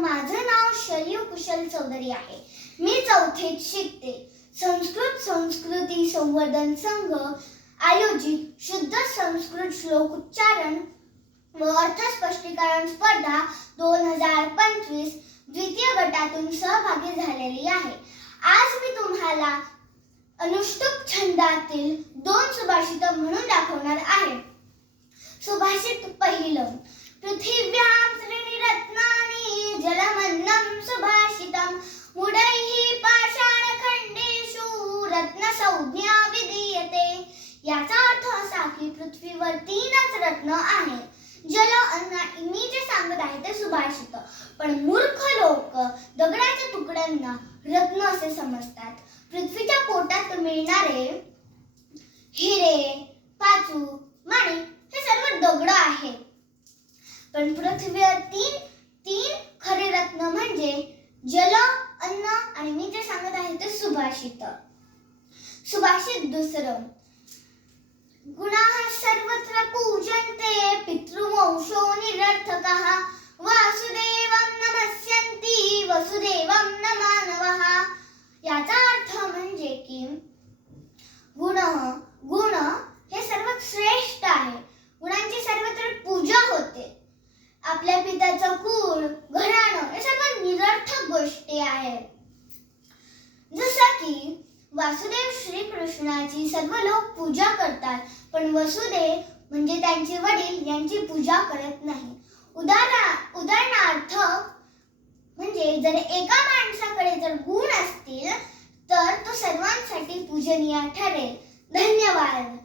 माझं नाव शरीव कुशल चौधरी आहे. मी चौथीत शिकते. संस्कृत संस्कृती संवर्धन संघ आयोजित शुद्ध संस्कृत श्लोक उच्चारण व अर्थ स्पष्टीकरण स्पर्धा दोन हजार पंचवीस द्वितीय गटातून सहभागी झालेली आहे. आज मी तुम्हाला अनुष्टुप छंदातील दोन सुभाषित म्हणून दाखवणार आहे. सुभाषित पहिलं पृथ्वी असा पृथ्वीवर तीनच रत्न आहेत जल अन्न मी जे सांगत आहे ते सुभाषित. पण मूर्ख लोक दगडाच्या तुकड्यांना रत्न असे समजतात. पृथ्वीच्या पोटात मिळणारे हिरे पाचू माणिक हे सर्व दगड आहेत. पण पृथ्वीवर तीन तीन खरे रत्न म्हणजे जल अन्न आणि मी जे सांगत आहे ते सुभाषित. सुभाषित दुसरं. गुणाः सर्वत्र पूजन्ते पितृवंशो निरर्थकः। वासुदेवं नमस्यन्ति वसुदेवं न मानवः। याचा अर्थ म्हणजे की? गुणः गुण हे सर्वात श्रेष्ठ आहे गुणांची सर्वत्र पूजा होते आपल्या पित्याचं कुळ घराणं हे सर्व निरर्थक गोष्टी आहेत जसं वासुदेव श्री कृष्णाची सर्व लोक पूजा करतात पण वसुदेव म्हणजे त्यांचे वडील यांची पूजा करत नाही. उदाहरण उदाहरणार्थ म्हणजे जर एका माणसाकडे जर गुण असतील तर तो सर्वांसाठी पूजनीय ठरेल. धन्यवाद.